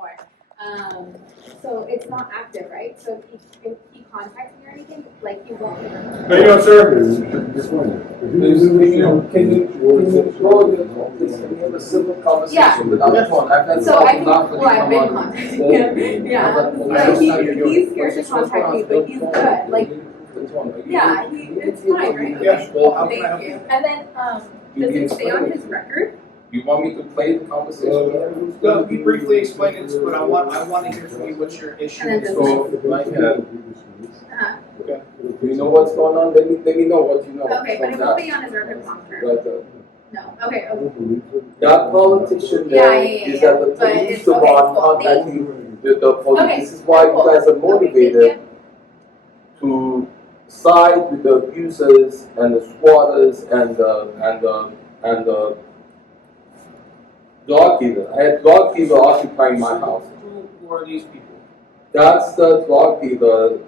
more. So it's not active, right? So if he contacts me or anything, like he won't remember. There you go, sir. Can you have a simple conversation without the phone? So I can, well, I've been contacting him. Yeah. He's scared to contact me, but he's good. Like, yeah, it's fine, right? Yeah. Okay. Thank you. And then, does it stay on his record? You want me to play the conversation? No, you briefly explained it, but I want to hear from you what your issue And is. then So, right here, Okay. do you know what's going on? Let me know what you know. Okay, but it won't be on his record long term. Right there. No. Okay. That politician there is at the police department contacting the police. Okay. This is why you guys are motivated to side with the abusers and the squatters and the drug dealer. I had drug dealer occupying my house. Who are these people? That's the drug dealer.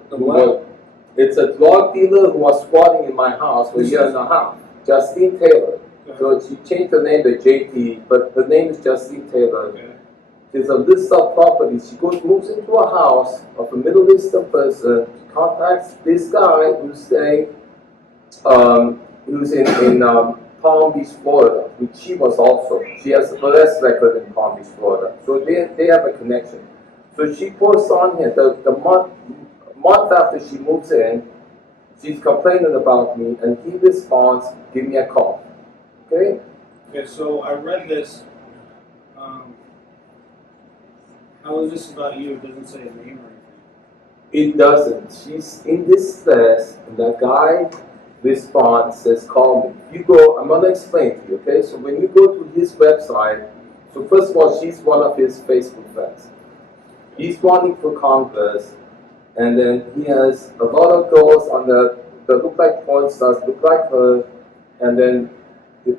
It's a drug dealer who was squatting in my house for a year and a half. Justine Taylor. So she changed her name to JT, but her name is Justine Taylor. Okay. There's a list of properties. She moves into a house of a Middle Eastern person. She contacts this guy who's in Palm Beach, Florida, which she was also. She has a arrest record in Palm Beach, Florida. So they have a connection. So she posts on here the month after she moves in, she's complaining about me, and he responds, "Give me a call." Okay? Okay, so I read this. How is this about you? It doesn't say a name or anything. It doesn't. She's in distress, and the guy responds, says, "Call me." You go, I'm gonna explain to you, okay? So when you go to his website, so first of all, she's one of his Facebook friends. He's running for Congress, and then he has a lot of girls on that look like porn stars, look like her, and then the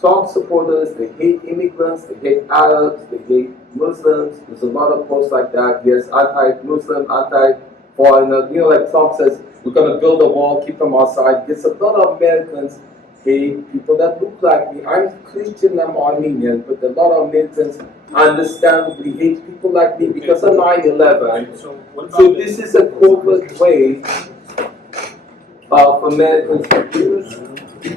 Trump supporters, they hate immigrants, they hate Arabs, they hate Muslims. There's a lot of posts like that. He has anti-Muslim, anti-foreigner. You know, like Trump says, we're going to build a wall, keep them outside. There's a lot of Americans hate people that look like me. I'm Christian, I'm Armenian, but a lot of Americans understandably hate people like me because of 9/11. So this is a covert way of Americans to use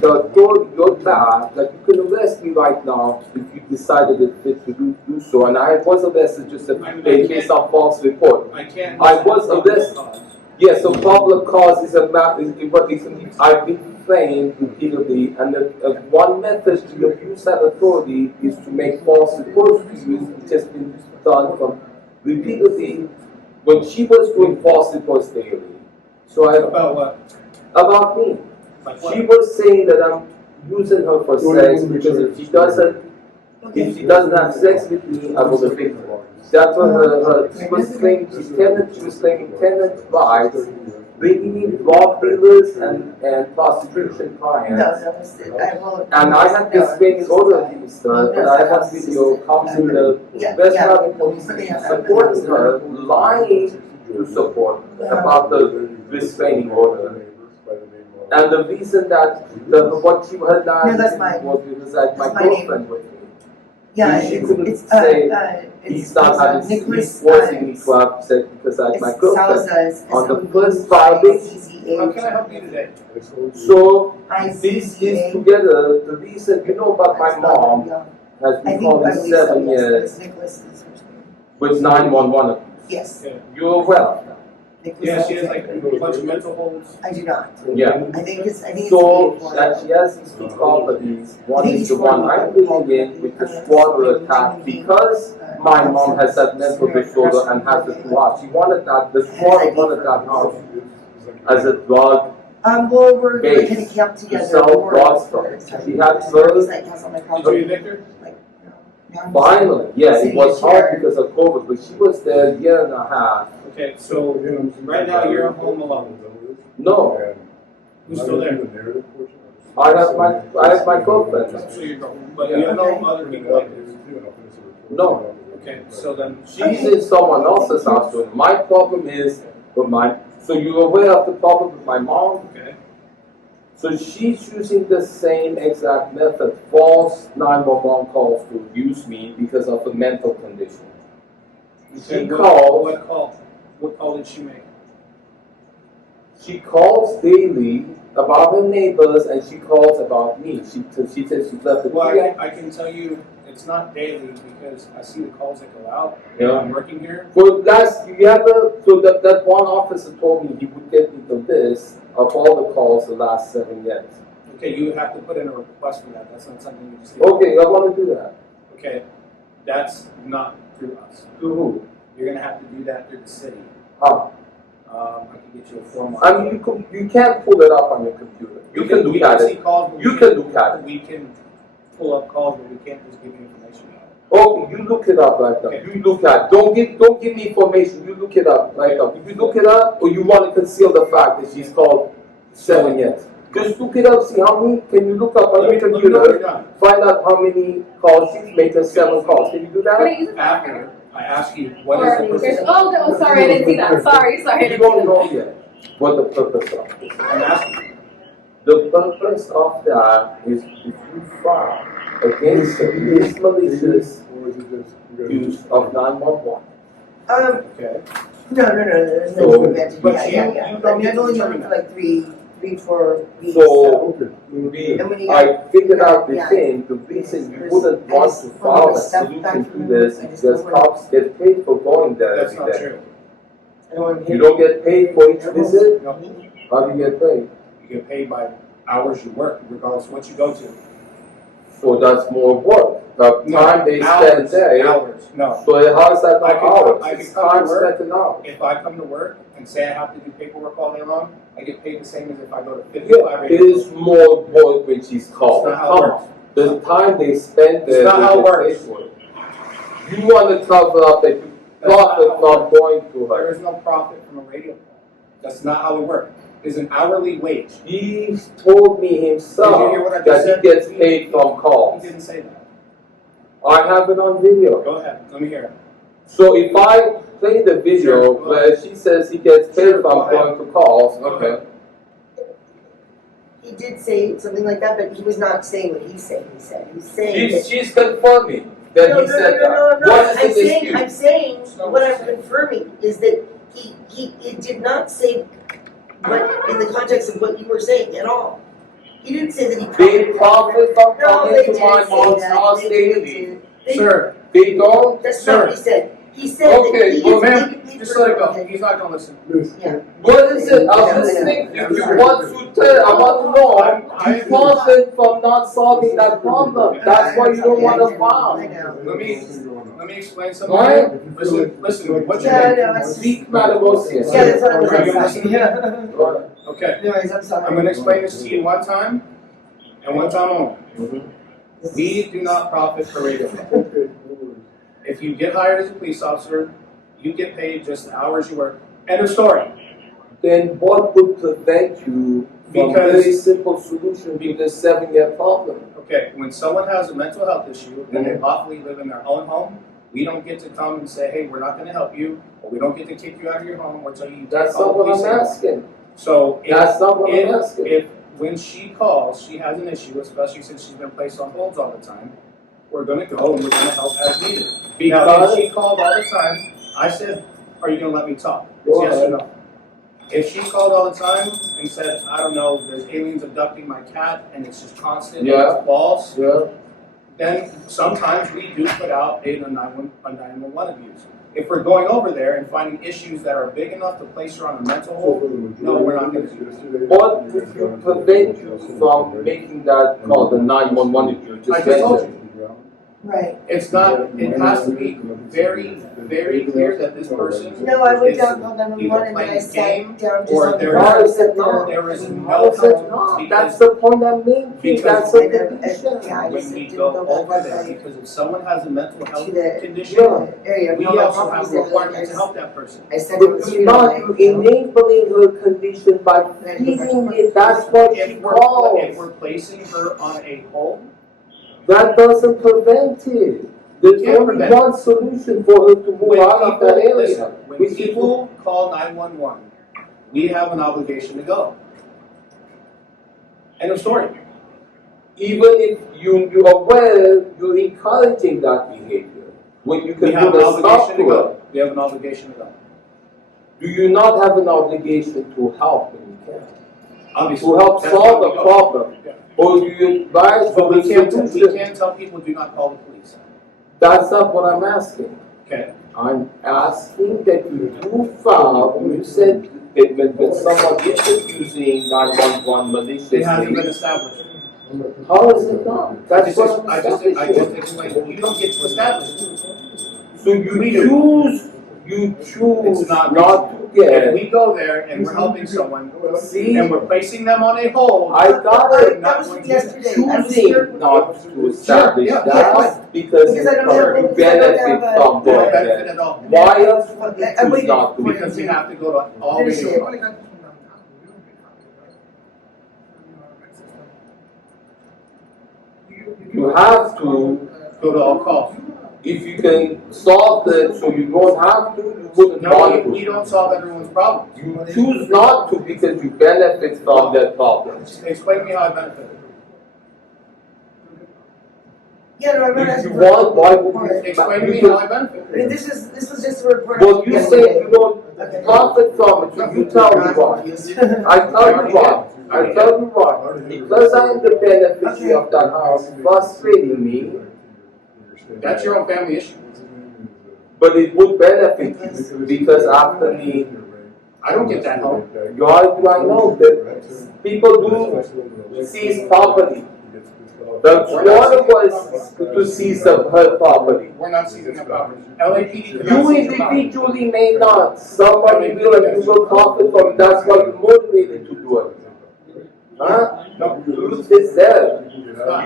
your bad. Like, you can arrest me right now if you decided to do so. And I was arrested just based on false report. I was arrested. Yes, so public cause is I've been trained repeatedly, and one method to abuse that authority is to make false reports to you, which has been done from repeatedly when she was doing false reports daily. So About what? about me. Like what? She was saying that I'm using her for sex because if she doesn't have sex with me, I will evict her. That's what she was claiming. She was claiming tenant rights, bringing in drug dealers and prostitution clients. And I have this training order against her, but I have video comes in the West Valley police supporting her, lying to support about the restraining order. And the reason that what she had done was because I had my girlfriend with me. Yeah, she couldn't say he's not having he's forcing me to have sex because I had my girlfriend on the first violation. How can I help you today? So this is together the reason you know about my mom has been calling 7 years with 911 abuse. Yes. You're aware of that. Yeah, she has like a bunch of mental holds. I do not. Yeah. I think it's So that she has these two properties. One is the one I'm living in with the squatter attack because my mom has that mental disorder and has the two house. She wanted that, the squatter wanted that house as a drug well, we're base going to camp to together. sell drug stuff. She had her Did you evict her? finally, yeah, it was hard because of COVID, but she was there a year and a half. Okay, so right now you're at home alone. No, Who's still there? I have my girlfriend. So you're going, but you have no other people like this. No. Okay, so then She's in someone else's house. So my problem is with so you're aware of the problem with my mom? Okay. So she's using the same exact method, false 911 calls to abuse me because of a mental condition. She calls. What call did she make? She calls daily about her neighbors, and she calls about me. She says she left the Well, I can tell you it's not daily because I see the calls that go out. Yeah. I'm working here. So that one officer told me he would get me the list of all the calls the last 7 years. Okay, you would have to put in a request for that. That's not something you just. Okay, I want to do that. Okay, that's not through us. To who? You're gonna have to do that through the city. How? I can get you a form. I mean, you can't pull it up on your computer. You can look at it. You can look at it. We can pull up calls, but we can't just give you information about it. Okay, you look it up right now. Okay. You look at it. Don't give me information. You look it up right now. If you look it up, or you want to conceal the fact that she's called 7 years, just look it up. See how many. Can you look up on your computer? Find out how many calls she's made. Just 7 calls. Can you do Can I that? use it? After I ask you, what is the purpose? Oh, sorry, I didn't see that. Sorry, I You didn't don't see know that. yet what the purpose of it is. I'm asking. The purpose of that is if you file against this malicious use of 911. Okay. No, So, prevented, but yeah. I mean, I've only known for like three, 4 weeks, So, And when you I figured out the yeah. thing, the reason you wouldn't want to file a solution to this is because cops get paid for going there That's every not day. true. I don't want to You don't get paid for each visit? No, How do you get paid? you get paid by hours you work, regardless of what you go to. So that's more work. The time they spend there. Hours. No. So how is that not I can- hours? I can It's come to time work. spent in hours. If I come to work and say I have to do paperwork all day long, I get paid the same as if I go to 55 Yeah, it is more work when she's called. It's not how it Come works. on. The time they spend there. It's not how it they get works. paid for it. You want to cover up that you That's not profit how it from works. going to There her. is no profit from a radio call. That's not how it works. It's an hourly wage. He told me himself Did you hear what I just that said? he gets paid from He calls. didn't say that. I have it on video. Go ahead. Let me hear it. So if I play the video Sure, go where she says he gets paid Sure, go from ahead. going to calls, Go okay. ahead. He did say something like that, but he was not saying what he's saying. He's saying that. She's confirming that No, he said that. I'm What not. is the I'm saying, dispute? what I'm confirming is that he did not say what, in the context of what you were saying at all. He didn't say that he They profit from No, coming they to didn't my say mom's that. house They daily. didn't. Sir, They don't? That's not what he said. He said Okay, that he well, gets ma'am, paid just for let it go. it. He's not gonna listen. Yeah. What is it? Yeah, I'm listening. yeah, You yeah. want to tell, I want to know. I You profit from not solving that problem. That's why you don't want to I file. know. Let me explain something. Right? Listen, what's your Yeah, I name? know. It's Zeke Matevosian. Yeah, that's what I was Are you asking. listening? Yeah. Okay, Anyways, I'm sorry. I'm gonna explain this to you one time, and one time only. Mhm. We do not profit for radio calls. If you get hired as a police officer, you get paid just the hours you work. End of story. Then what would prevent you from a Because- very simple solution to this 7-year problem? Okay, when someone has a mental health issue and they lawfully live in their own home, we don't get to come and say, hey, we're not gonna help you, or we don't get to kick you out of your home or tell you. That's not what I'm asking. So That's not what I'm if, asking. if when she calls, she has an issue, especially since she's been placed on holds all the time, we're gonna go and we're gonna help as needed. Now, Because- if she called all the time, I said, are you gonna let me talk? It's Go yes ahead. or no. If she called all the time and said, I don't know, there's aliens abducting my cat and it's just constant, Yeah. and it's false, Yeah. then sometimes we do put out a 911 abuse. If we're going over there and finding issues that are big enough to place her on a mental hold, no, we're not gonna do that. What would you prevent you from making that call, the 911 if you just I just told mentioned? Right. It's not, it has to be very, very clear that this person No, I went is down on them either one and then I playing sat game down just or on the there ground. is- Sat there. there is no No, it's help not. That's because the point I'm making. because That's a I never- condition. yeah, I just when we didn't go go back over that there, way because if someone has a mental health to the condition, area. we No, my also property's have a there, requirement like, to help that person. I sat on the But you're street not all night, you know? enabling her condition by feeding it. That's what she If calls. we're placing her on a hold, That doesn't prevent it. There's Can't only prevent it. one solution for her to move when out of that people, area. listen, when Which is people call 911, we have an obligation to go. End of story. even if you're aware you're encouraging that behavior. when you We can have put an a stop obligation to to it? go. We have an obligation to go. Do you not have an obligation to help when you can? Obviously. To help That's solve why a we go. problem? Yeah. Or do you advise But for we the can't solution? tell people do not call the police. That's not what I'm asking. Okay. I'm asking that you file, you said that when someone is using 911 It hasn't been maliciously, established. how is it not? That's what I'm I just establishing. explained, you don't get to establish it. So you choose It's not not to If get, we go there and we're helping someone, see, and we're placing them on a hold, I got it. That was yesterday. I was here. Choosing not to establish yeah, that because Because I don't have- you because I don't benefit have from they don't doing benefit that. at all. Why else would I'm you choose waiting not to? for Because we have to go to all Finish radio. it. You have to, Go to all calls. if you can solve it so you don't have to, you wouldn't No, want we to. don't solve everyone's problems. You choose not to because you benefit from that problem. Explain to me how I benefit. Yeah, no, I'm not If asking you for a want, why would report. you? Explain to me you how can- I benefit. I mean, this was just a report. Well, you say you don't profit from it, so you tell me why. I tell you why. I tell you why. Because I'm the beneficiary of that house frustrating me, That's your own family issue. but it would benefit you because after me, I don't get that home. how do I know that people do seize property? The order was to seize her property. We're not seizing that property. LAPD cannot You seize your property. individually may not. Somebody will and you will profit from it. That's why you're motivated to do it. Huh? No. Truth is there. Do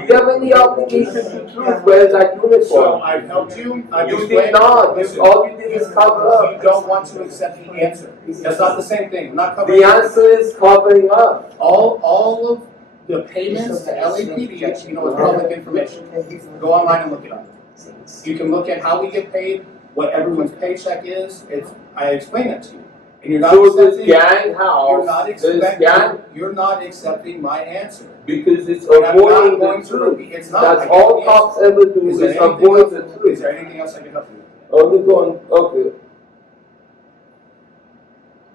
you have any obligation to truth? Where's that So uniform? I've helped you. I've You explained- did not. Listen, All you did is cover you up. don't want to accept the answer. That's not the same thing. We're not covering. The answer is covering up. All of the payments to LAPD, you know, is public information. Go online and look it up. You can look at how we get paid, what everyone's paycheck is. I explain that to you. And you're not So this accepting, gang you're house, not this expecting, gang, you're not accepting my answer. because it's And I'm not avoiding going the to truth. repeat, it's not. That's I all can't cops ever do Is is there anything avoid else- the Is truth. there anything else I can help you with? Only going, okay.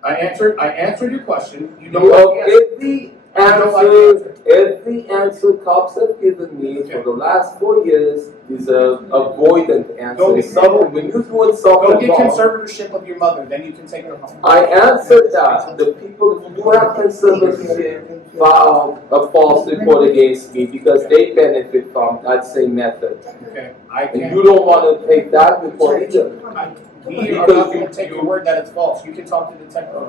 I answered your question. You don't You like have the answer. every answer cops have given me for the last 4 years is a avoidant Go answer. get- When you're doing Go something get wrong, conservatorship of your mother, then you can take her home. I answered that. The people who do have conservatorship filed a false report against me because they benefit from that same method. Okay, I And can't. you don't want to take that report either. We are not going to take your word that it's false. You can talk to the detective.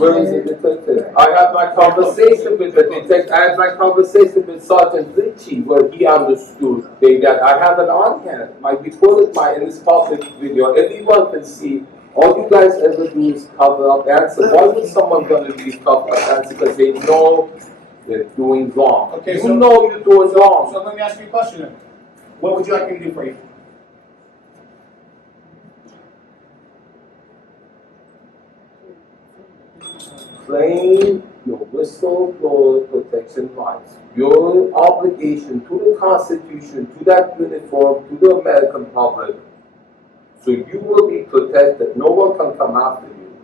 Where is the detective? I had my conversation with the detective. I had my conversation with Sergeant Ritchie where he understood that I have it on hand. I recorded in this public video. Everyone can see. All you guys ever do is cover up answer. Why would someone gonna do cover up answer? Because they know they're doing wrong. Okay, You so- know you're doing wrong. So let me ask you a question then. What would you like me to do for you? Claim your whistleblower protection rights. Your obligation to the Constitution, to that uniform, to the American public. So you will be protected. No one can come after you.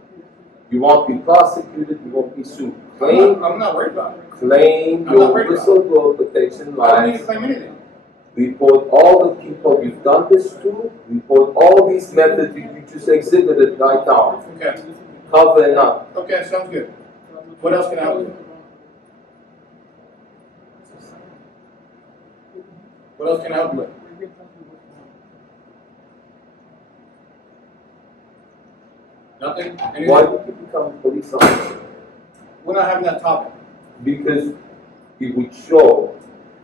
You won't be prosecuted, you won't be sued. I'm not worried about it. Claim I'm your not worried about it. whistleblower protection I don't need to rights. claim anything. Report all the people you've done this to. Report all these methods you just exhibited right now. Okay, Covering up. okay, sounds good. What else can I help you with? What else can I help you with? Nothing? Anything? Why did you become a police officer? We're not having that topic. Because it would show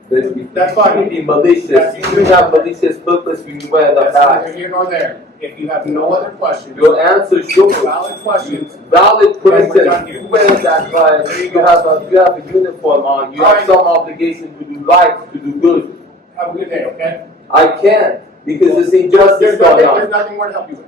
that if That's fine. you be malicious, you should have malicious purpose when you wear the That's neither hat. here nor there. If you have no other questions, Your answer shows valid questions, valid Then we're done question. here. You wear that right, There you you go. have a uniform on, you have Alright. some obligation to do right, to do good. have a good day, okay? I can't, because there's injustice There's going nothing, there's on. nothing more to help you with.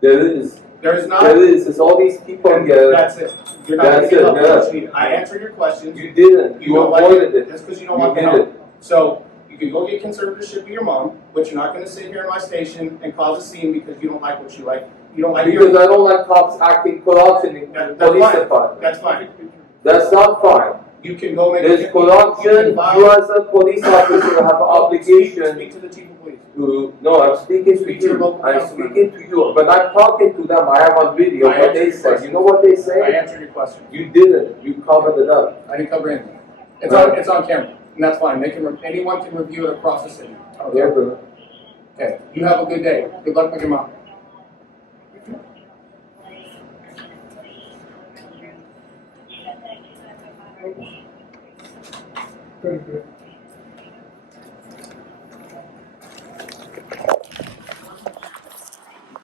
There is, There is not. there's all these people And here, that's it. You're not gonna That's get it, help yeah. what you need. I answered your questions. you didn't, you don't like avoided it. Just because you don't You want the did help. it. So, You can go get conservatorship of your mom, but you're not gonna sit here in my station and cause a scene because you don't like what you like. You don't like Because I don't like cops acting corruption in the That's police fine. department. That's fine. That's not fine. You can go make. There's corruption, you as a police officer have an obligation Speak to the chief of police. to, no, I'm speaking to Speak to your you, local I'm council speaking to you, but I'm talking to them, I have on video I what they answered your said, question. you know what they I say? answered your question. You didn't, you covered it up. I didn't cover anything. Right. It's on camera, and that's fine. Anyone can review it across the city. Okay. Okay. Okay. You have a good day. Good luck with your mom. Very good.